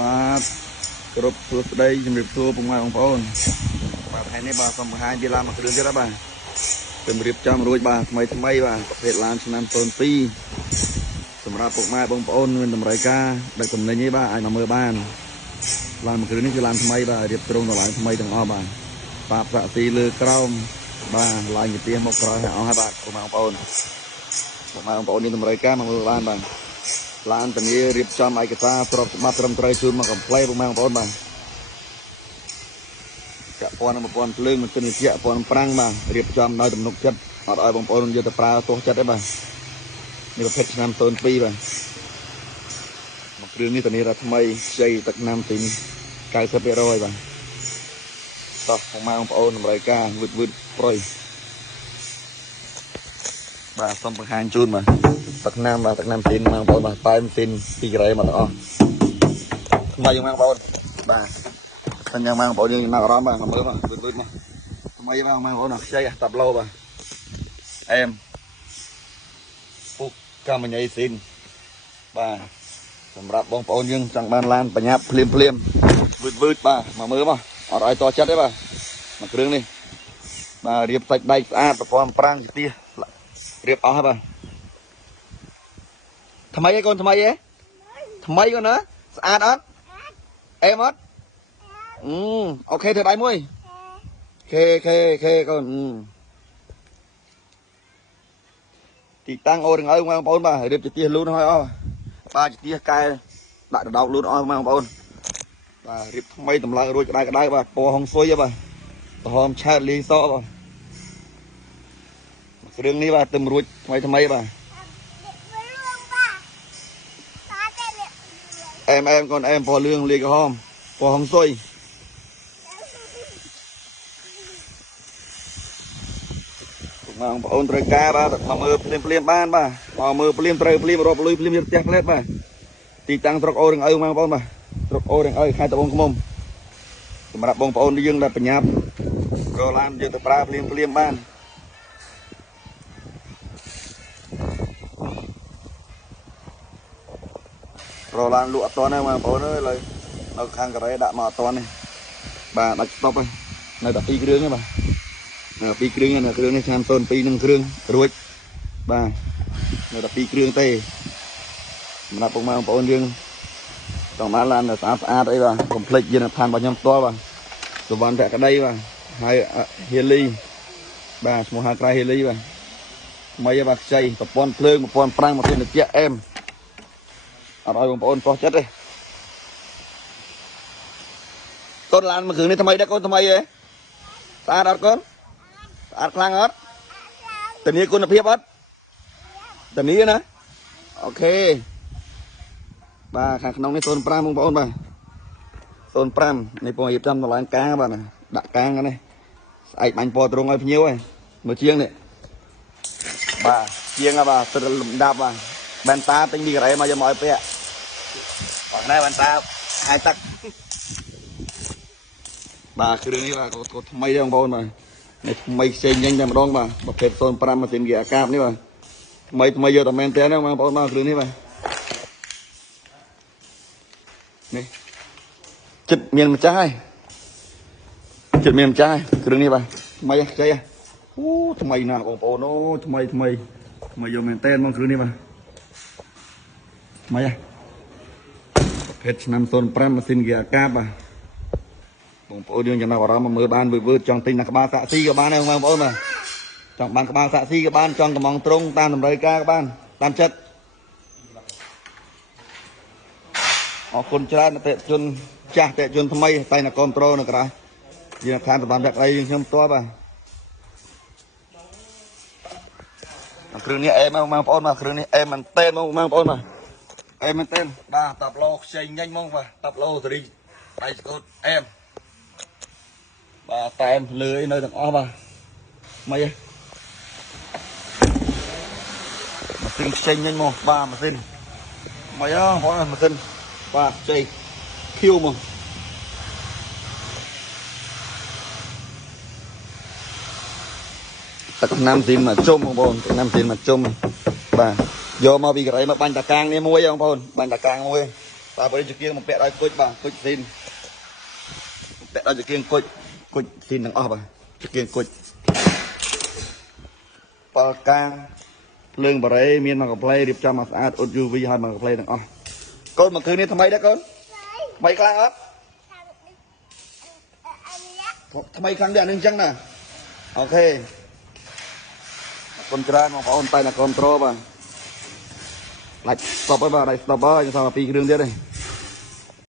បាទគ្រប់សួស្តីជំរាបសួរពុកម៉ែបងប្អូនបាទថ្ងៃនេះបាទសូមបង្ហាញពីឡានមួយគ្រឿងទៀតបាទជំរាបចំរួចបាទថ្មីបាទប្រភេទឡានឆ្នាំ02សម្រាប់ពុកម៉ែបងប្អូនមានតម្រូវការដឹកទំនិញនេះបាទអាចមកមើលបានឡានមួយគ្រឿងនេះគឺឡានថ្មីបាទរៀបត្រងដល់ឡានថ្មីទាំងអស់បាទប៉ាប់សាក់ស៊ីលើក្រោមបាទឡានជាទៀសមកក្រោយឲ្យអស់ហើយបាទពុកម៉ែបងប្អូនមានតម្រូវការមកមើលបានបាទឡានធានារៀបចំឯកសារស្របច្បាប់ត្រឹមត្រូវជូនមកកំ pl ពុកម៉ែបងប្អូនបាទចាក់ពណ៌នឹងប្រព័ន្ធភ្លើងម៉ាស៊ីនត្រជាក់ពណ៌ប្រាំងបាទរៀបចំដោយទំនុកចិត្តអត់ឲ្យបងប្អូនយកទៅប្រើទោះចិត្តទេបាទនេះប្រភេទឆ្នាំ02បាទមកគ្រឿងនេះធានាថាថ្មីខ្ចីទឹកឆ្នាំទី90%បាទតោះពុកម៉ែបងប្អូនតម្រូវការវឹកប្រុយបាទសូមបង្ហាញជូនបាទទឹកណាំបាទទឹកណាំទីនបងប្អូនបាទតែម៉ាស៊ីនពីក្រែមកទាំងអស់ថ្មីបងប្អូនបាទតែយ៉ាងបងប្អូនយើងnakអារម្មណ៍បាទមើលបាទវឹកមកថ្មីបងប្អូនខ្ចីតាប់ឡូបាទអែមពុកកាមញ៉ៃស៊ីនបាទសម្រាប់បងប្អូនយើងចង់បានឡានបញ្ញាប់ភ្លាមវឹកបាទមកមើលមកអត់ឲ្យតចិត្តទេបាទមកគ្រឿងនេះបាទរៀបសាច់ដែកស្អាតប្រព័ន្ធប្រាំងជាទៀសរៀបអស់ហើយបាទថ្មីឯងកូនថ្មីឯងថ្មីកូនណាស្អាតអត់អែមអត់អូខេធ្វើដៃមួយខេកូនទីតាំងអូរងឪបងប្អូនបាទរៀបជាទៀសលូនហើយអស់បាទជាទៀសកែដាក់ដដៅលូនអស់បងប្អូនបាទរៀបថ្មីតម្លើងរួចក្តៅបាទពណ៌ហុងស៊ុយបាទក្រហមឆើតលីសក់បាទគ្រឿងនេះបាទទឹមរួចថ្មីបាទអែមកូនអែមពណ៌លឿងលាយក្រហមពណ៌ហុងស៊ុយបងប្អូនត្រូវការបាទមកមើលភ្លាមបានបាទមកមើលភ្លាមត្រូវភ្លាមរាប់លុយភ្លាមយកផ្ទះផ្លែតបាទទីតាំងស្រុកអូរងឪបងប្អូនបាទស្រុកអូរងឪខេត្តត្បូងឃ្មុំសម្រាប់បងប្អូនយើងដែលបញ្ញាប់រកឡានយកទៅប្រើភ្លាមបានរកឡានលក់អត់តាន់ទេបងប្អូនអើយឡើយនៅខាងកូរ៉េដាក់មកអត់តាន់ទេបាទដាច់ស្តុបហើយនៅតែ2គ្រឿងទេបាទ2គ្រឿងនេះគ្រឿងនេះឆ្នាំ02នឹងគ្រឿងរួចបាទនៅតែ2គ្រឿងទេសម្រាប់ពុកម៉ែបងប្អូនយើងចង់បានឡានស្អាតអីបាទកុំភ្លេចយានដ្ឋានរបស់ខ្ញុំផ្ទាល់បាទសុវណ្ណភក្តីបាទហើយហេលីបាទឈ្មោះហៅក្រៅហេលីបាទថ្មីបាទខ្ចីប្រព័ន្ធភ្លើងប្រព័ន្ធប្រាំងម៉ាស៊ីនត្រជាក់អែមអត់ឲ្យបងប្អូនប្រុសចិត្តទេកូនឡានមួយគ្រឿងនេះថ្មីដែរកូនថ្មីហ៎ស្អាតអត់កូនស្អាតខ្លាំងអត់ធានាគុណភាពអត់ធានាណាអូខេបាទខាងក្នុងនេះ05បងប្អូនបាទ05នេះពងរៀបចំតម្លើងកាងបាទដាក់កាងនេះស្អែកបាញ់ពណ៌ទ្រង់ឲ្យភ្ញៀវហើយមើលជាងនេះបាទជាងបាទទៅលំដាប់បាទបែនតាទិញពីកូរ៉េមកយកមកឲ្យពាក់អត់ណែបែនតាហើយទឹកបាទគ្រឿងនេះបាទក៏ថ្មីដែរបងប្អូនបាទនេះថ្មីផ្សេងញ៉ាញ់តែម្ដងបាទប្រភេទ05ម៉ាស៊ីនហ្គីអាកាបនេះបាទថ្មីយកតែមែនតើបងប្អូនបាទគ្រឿងនេះបាទនេះចិត្តមានម្ចាស់ហើយចិត្តមានម្ចាស់ហើយគ្រឿងនេះបាទថ្មីខ្ចីអូថ្មីណាស់បងប្អូនអូថ្មីយកមែនតើមកគ្រឿងនេះបាទថ្មីប្រភេទឆ្នាំ05ម៉ាស៊ីនហ្គីអាកាបបាទបងប្អូនយើងចំណាប់អារម្មណ៍មកមើលបានវឺតចង់ទិញណាក្បាលសាក់ស៊ីក៏បានដែរបងប្អូនបាទចង់បានក្បាលសាក់ស៊ីក៏បានចង់កំងត្រង់តាមតម្រូវការក៏បានតាមចិត្តអរគុណច្រើនអតិថិជនចាស់អតិថិជនថ្មីតែណាគ្រប់ត្រូលនៅក្រៅយើងខានតំបន់ភក្តីខ្ញុំផ្ទាល់បាទគ្រឿងនេះអែមបងប្អូនបាទគ្រឿងនេះអែមមែនតើបងប្អូនបាទអែមមែនតើបាទតាប់ឡូខ្ចីញ៉ាញ់ហ្មងបាទតាប់ឡូសេរីដៃស្កូតអែមបាទតែមលើអីនៅទាំងអស់បាទមិនទេម៉ាស៊ីនខ្ចីញ៉ាញ់មកបាទម៉ាស៊ីនមិនអើបងម៉ាស៊ីនបាទខ្ចីឃីវមកទឹកឆ្នាំស៊ីនមកជុំបងប្អូនឆ្នាំស៊ីនមកជុំបាទយកមកពីកូរ៉េមកបាញ់តាកាងនេះមួយបងប្អូនបាញ់តាកាងមួយ bà bữa chụp kia một bẹ đôi cột bà cột xin bẹ đôi chụp kia cột xin đằng off bà chụp kia cột bà càng lương bà đấy miên mà gặp play điệp cho mà sát ốt uv hai mà gặp play đằng off con màคืนนี้ทำไมได้con mấy clang áทำไมครั้งเดียวนึงจังน่ะโอเคcon tra mà có tay là control bà lại stop với bà này stop với sao mà pi cái đường tiếp đây